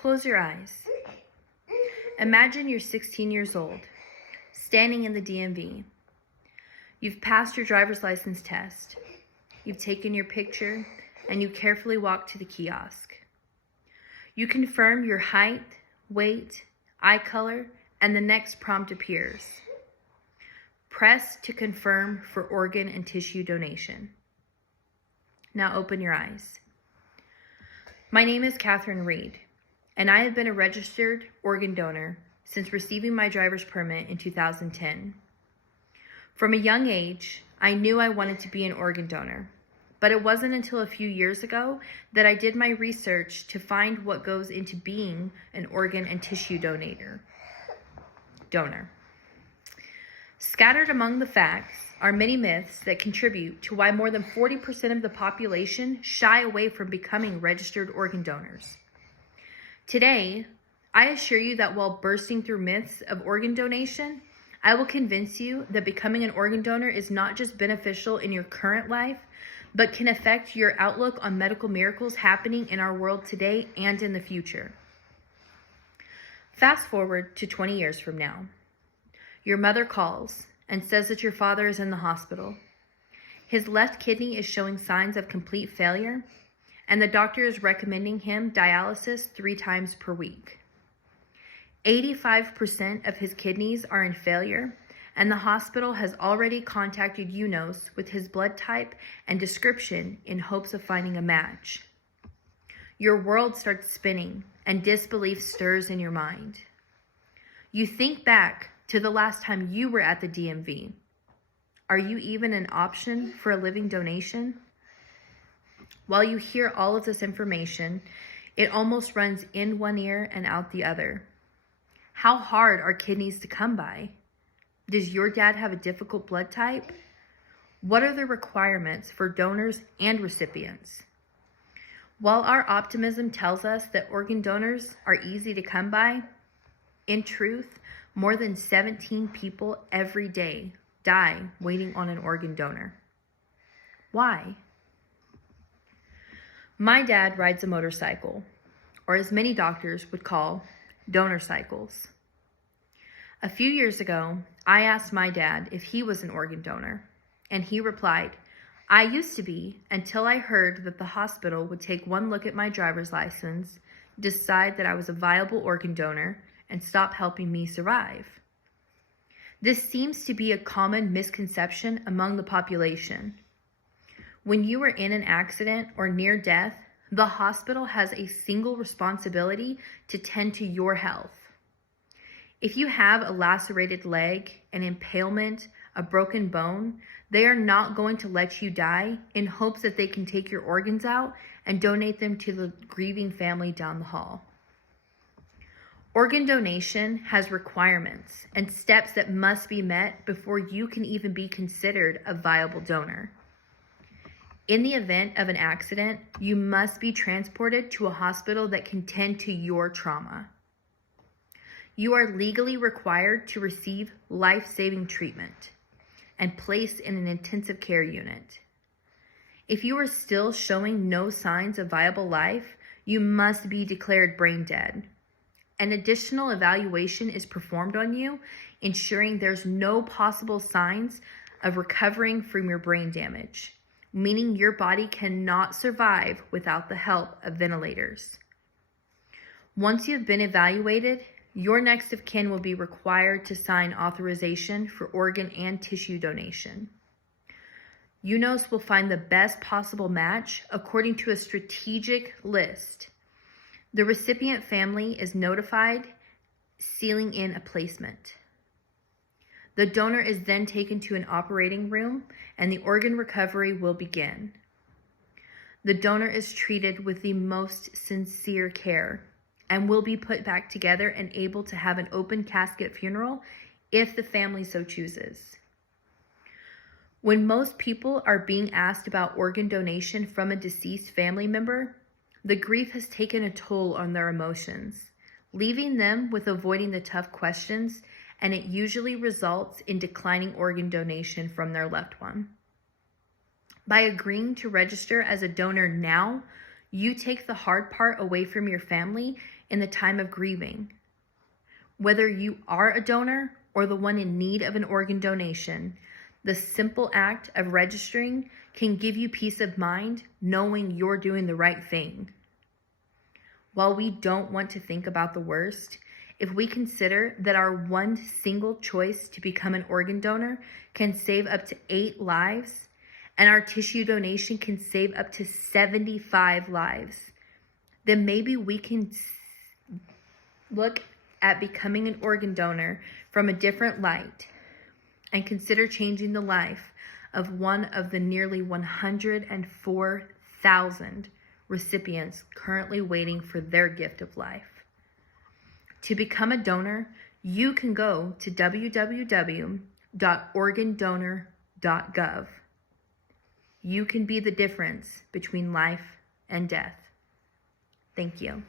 Close your eyes. Imagine you're 16 years old, standing in the DMV. You've passed your driver's license test. You've taken your picture, and you carefully walk to the kiosk. You confirm your height, weight, eye color, and the next prompt appears. Press to confirm for organ and tissue donation. Now open your eyes. My name is Catherine Reed, and I have been a registered organ donor since receiving my driver's permit in 2010. From a young age, I knew I wanted to be an organ donor, but it wasn't until a few years ago that I did my research to find what goes into being an organ and tissue donor. Scattered among the facts are many myths that contribute to why more than 40% of the population shy away from becoming registered organ donors. Today, I assure you that while bursting through myths of organ donation, I will convince you that becoming an organ donor is not just beneficial in your current life, but can affect your outlook on medical miracles happening in our world today and in the future. Fast forward to 20 years from now. Your mother calls and says that your father is in the hospital. His left kidney is showing signs of complete failure, and the doctor is recommending him dialysis 3 times per week. 85% of his kidneys are in failure, and the hospital has already contacted UNOS with his blood type and description in hopes of finding a match. Your world starts spinning, and disbelief stirs in your mind. You think back to the last time you were at the DMV. Are you even an option for a living donation? While you hear all of this information, it almost runs in one ear and out the other. How hard are kidneys to come by? Does your dad have a difficult blood type? What are the requirements for donors and recipients? While our optimism tells us that organ donors are easy to come by, in truth, more than 17 people every day die waiting on an organ donor. Why? My dad rides a motorcycle, or as many doctors would call, donor cycles. A few years ago, I asked my dad if he was an organ donor, and he replied, "I used to be until I heard that the hospital would take one look at my driver's license, decide that I was a viable organ donor, and stop helping me survive." This seems to be a common misconception among the population. When you are in an accident or near death, the hospital has a single responsibility to tend to your health. If you have a lacerated leg, an impalement, a broken bone, they are not going to let you die in hopes that they can take your organs out and donate them to the grieving family down the hall. Organ donation has requirements and steps that must be met before you can even be considered a viable donor. In the event of an accident, you must be transported to a hospital that can tend to your trauma. You are legally required to receive life-saving treatment and placed in an intensive care unit. If you are still showing no signs of viable life, you must be declared brain dead. An additional evaluation is performed on you, ensuring there's no possible signs of recovering from your brain damage, meaning your body cannot survive without the help of ventilators. Once you've been evaluated, your next of kin will be required to sign authorization for organ and tissue donation. UNOS will find the best possible match according to a strategic list. The recipient family is notified, sealing in a placement. The donor is then taken to an operating room and the organ recovery will begin. The donor is treated with the most sincere care and will be put back together and able to have an open casket funeral if the family so chooses. When most people are being asked about organ donation from a deceased family member, the grief has taken a toll on their emotions, leaving them with avoiding the tough questions, and it usually results in declining organ donation from their loved one. By agreeing to register as a donor now, You take the hard part away from your family in the time of grieving. Whether you are a donor or the one in need of an organ donation, the simple act of registering can give you peace of mind knowing you're doing the right thing. While we don't want to think about the worst, if we consider that our one single choice to become an organ donor can save up to 8 lives, and our tissue donation can save up to 75 lives, then maybe we can look at becoming an organ donor from a different light and consider changing the life of one of the nearly 104,000 recipients currently waiting for their gift of life. To become a donor, you can go to www.organdonor.gov. You can be the difference between life and death. Thank you.